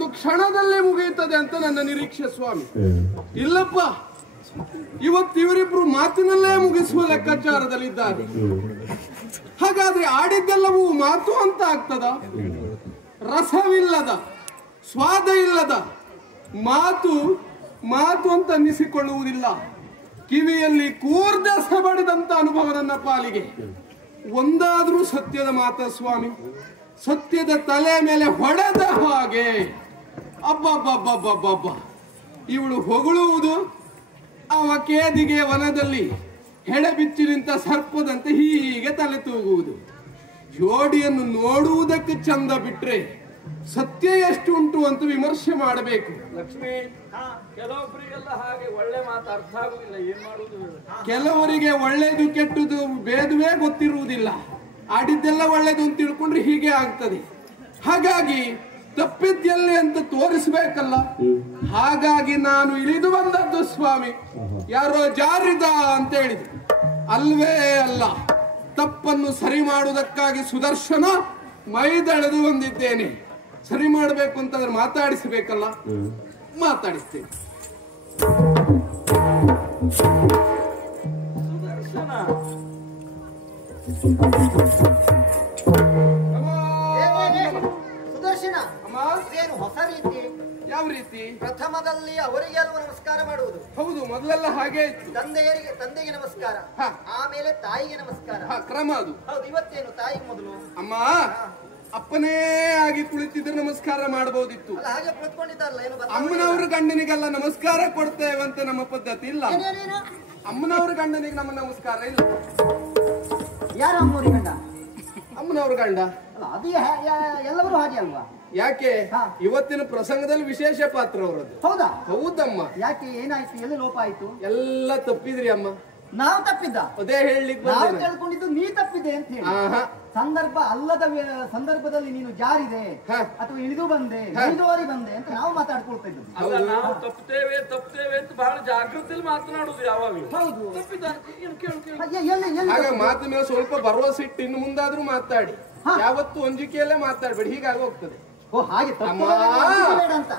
ಒಂದು ಕ್ಷಣದಲ್ಲೇ ಮುಗಿಯುತ್ತದೆ ಅಂತ ನನ್ನ ನಿರೀಕ್ಷೆ ಸ್ವಾಮಿ. ಇಲ್ಲಪ್ಪ, ಇವರಿಬ್ರು ಮಾತಿನಲ್ಲೇ ಮುಗಿಸುವ ಲೆಕ್ಕಾಚಾರದಲ್ಲಿದ್ದಾರೆ. ಹಾಗಾದ್ರೆ ಆಡಿದ್ದೆಲ್ಲವೂ ಮಾತು ಅಂತ ಆಗ್ತದ? ರಸವಿಲ್ಲದ, ಸ್ವಾದ ಇಲ್ಲದ ಮಾತು ಮಾತು ಅಂತ ಅನ್ನಿಸಿಕೊಳ್ಳುವುದಿಲ್ಲ. ಕಿವಿಯಲ್ಲಿ ಕೂರ್ದಸ ಬಡಿದಂತ ಅನುಭವ ನನ್ನ ಪಾಲಿಗೆ. ಒಂದಾದ್ರೂ ಸತ್ಯದ ಮಾತ ಸ್ವಾಮಿ, ಸತ್ಯದ ತಲೆ ಮೇಲೆ ಹೊಡೆದ ಹಾಗೆ. ಅಬ್ಬಬ್ಬಬ್ಬಬ್ಬಬ್ಬ, ಇವಳು ಹೊಗಳುವುದು ಅವ ಕೇದಿಗೆ ವನದಲ್ಲಿ ಹೆಡೆ ಬಿಚ್ಚಿ ನಿಂತ ಸರ್ಪದಂತೆ ಹೀಗೆ ತಲೆ ತೂಗುವುದು. ಜೋಡಿಯನ್ನು ನೋಡುವುದಕ್ಕೆ ಚಂದ ಬಿಟ್ರೆ ಸತ್ಯ ಎಷ್ಟು ಉಂಟು ಅಂತ ವಿಮರ್ಶೆ ಮಾಡಬೇಕು. ಲಕ್ಷ್ಮಿ, ಕೆಲವೊಬ್ಬರಿಗೆಲ್ಲ ಹಾಗೆ ಒಳ್ಳೆ ಮಾತು ಅರ್ಥ ಆಗುದಿಲ್ಲ, ಏನ್ ಮಾಡುವುದು? ಕೆಲವರಿಗೆ ಒಳ್ಳೇದು ಕೆಟ್ಟದು ಭೇದವೇ ಗೊತ್ತಿರುವುದಿಲ್ಲ. ಆಡಿದ್ದೆಲ್ಲ ಒಳ್ಳೇದು ಅಂತ ತಿಳ್ಕೊಂಡ್ರೆ ಹೀಗೆ ಆಗ್ತದೆ. ಹಾಗಾಗಿ ತಪ್ಪಿದ್ಯಲ್ಲಿ ಅಂತ ತೋರಿಸ್ಬೇಕಲ್ಲ. ಹಾಗಾಗಿ ನಾನು ಇಳಿದು ಬಂದದ್ದು ಸ್ವಾಮಿ. ಯಾರೋ ಜಾರಿದ ಅಂತ ಹೇಳಿದ್ರು, ಅಲ್ವೇ ಅಲ್ಲ. ತಪ್ಪನ್ನು ಸರಿ ಮಾಡುವುದಕ್ಕಾಗಿ ಸುದರ್ಶನ ಮೈದಳೆದು ಬಂದಿದ್ದೇನೆ. ಸರಿ ಮಾಡಬೇಕು ಅಂತಂದ್ರೆ ಮಾತಾಡಿಸಬೇಕಲ್ಲ, ಮಾತಾಡಿಸ್ತೇನೆ. ಸುದರ್ಶನ, ಸುದರ್ಶನ, ಅಮ್ಮ, ಇದೇನು ಹೊಸ ರೀತಿ? ಯಾವ ರೀತಿ? ಪ್ರಥಮದಲ್ಲಿ ಅವರಿಗೆಲ್ಲ ನಮಸ್ಕಾರ ಮಾಡುವುದು. ಹೌದು, ಮೊದಲೆಲ್ಲ ಹಾಗೆ ಇತ್ತು. ತಂದೆಗೆ ನಮಸ್ಕಾರ, ಆಮೇಲೆ ತಾಯಿಗೆ ನಮಸ್ಕಾರ. ಕ್ರಮ ಅದು. ಹೌದು, ಇವತ್ತೇನು ತಾಯಿಗೆ ಮೊದಲು? ಅಮ್ಮ, ಅಪ್ಪನೇ ಆಗಿ ಕುಳಿತಿದ್ರೆ ನಮಸ್ಕಾರ ಮಾಡಬಹುದಿತ್ತು. ಅಲ್ಲ, ಹಾಗೆ ಕುಳಿತುಕೊಂಡಿದ್ದಾರಲ್ಲ, ಏನು ಅಮ್ಮನವ್ರ ಗಂಡನಿಗೆಲ್ಲ ನಮಸ್ಕಾರ ಕೊಡ್ತೇವೆ ಅಂತ ನಮ್ಮ ಪದ್ಧತಿ ಇಲ್ಲ. ಅಮ್ಮನವ್ರ ಗಂಡನಿಗೆ ನಮ್ಮ ನಮಸ್ಕಾರ ಇಲ್ಲ. ಯಾರು ಅಮ್ಮನವ್ರ ಗಂಡ? ಅಮ್ಮನವ್ರ ಗಂಡ ಅಲ್ಲ, ಅದು ಎಲ್ಲರೂ ಹಾಗೆ ಅಲ್ವಾ? ಯಾಕೆ? ಇವತ್ತಿನ ಪ್ರಸಂಗದಲ್ಲಿ ವಿಶೇಷ ಪಾತ್ರ ಅವರದ್ದು. ಹೌದಾ? ಹೌದಮ್ಮ. ಯಾಕೆ, ಏನಾಯ್ತು? ಎಲ್ಲಿ ಲೋಪ ಆಯ್ತು? ಎಲ್ಲ ತಪ್ಪಿದ್ರಿ ಅಮ್ಮ. ನಾವು ತಪ್ಪಿದ್ದ? ಅದೇ ಹೇಳಲಿಕ್ಕೆ ನಾವು ತಿಳ್ಕೊಂಡಿದ್ದು ನೀ ತಪ್ಪಿದೆ ಅಂತ ಹೇಳಿ. ಸಂದರ್ಭ ಅಲ್ಲದ ಸಂದರ್ಭದಲ್ಲಿ ನೀನು ಜಾರಿದೆ ಅಥವಾ ಇಳಿದು ಬಂದೆ, ಇಳಿದುವರಿ ಬಂದೆ ಅಂತ ನಾವು ಮಾತಾಡ್ಕೊಳ್ತಾ ಇದ್ದು. ಅಲ್ಲ, ನಾವು ತಪ್ಪುತ್ತೇವೆ ಅಂತ ಬಹಳ ಜಾಗೃತಿಯಲ್ಲಿ ಮಾತನಾಡುದು ಯಾವಾಗಲೂ. ಹೌದು, ಹಾಗೆ ಮಾತು ಮೇಲೆ ಸ್ವಲ್ಪ ಭರವಸೆ ಇಟ್ಟು ಇನ್ನು ಮುಂದಾದ್ರೂ ಮಾತಾಡಿ. ಯಾವತ್ತು ಅಂಜಿಕೆಯಲ್ಲೇ ಮಾತಾಡ್ಬೇಡಿ, ಹೀಗಾಗಿ ಹೋಗ್ತದೆ. ಓ ಹಾಗೆ ಬೇಡ ಅಂತ.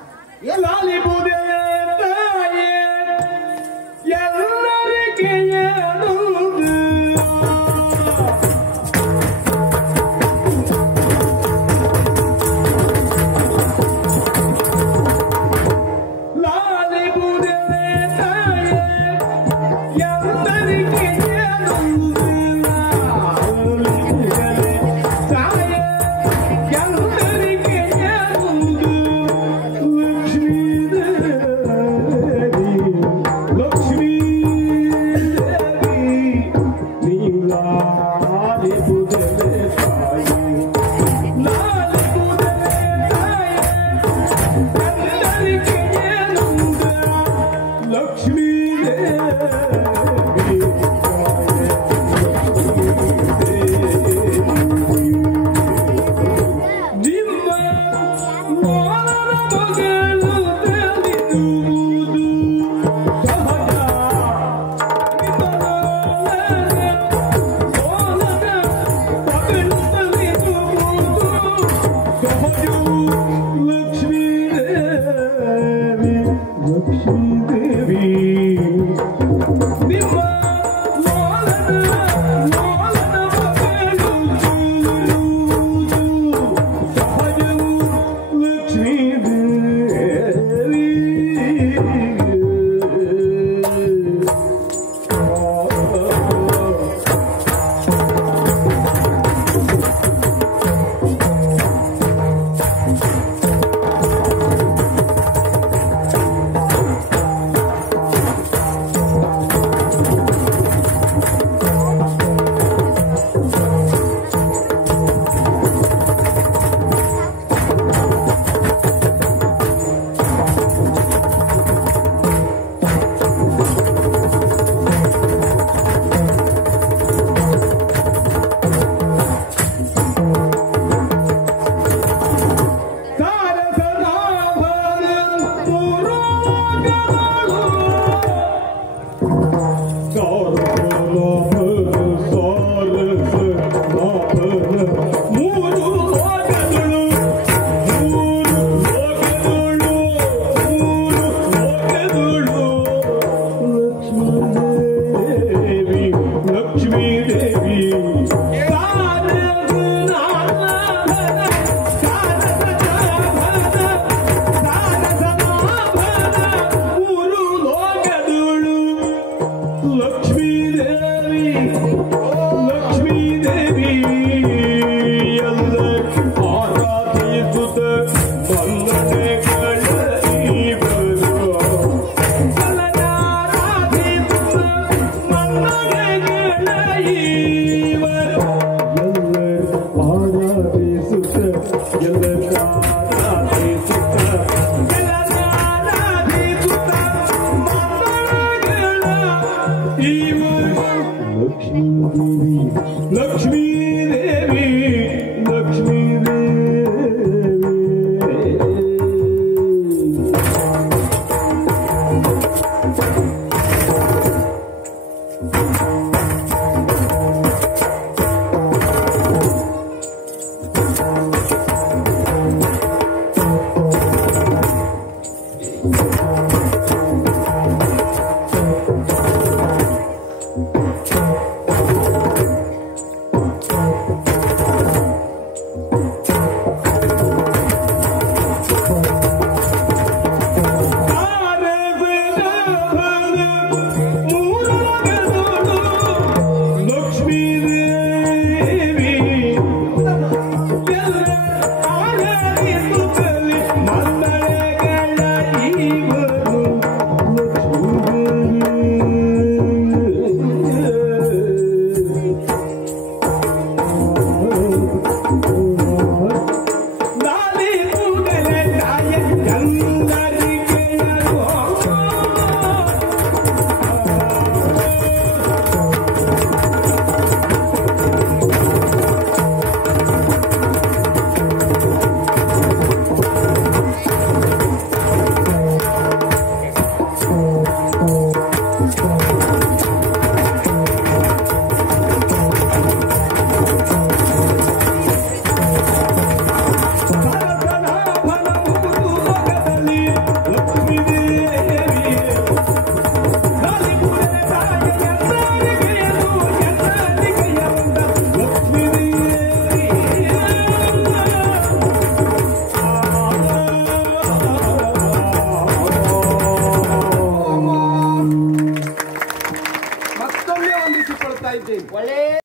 Lakshmi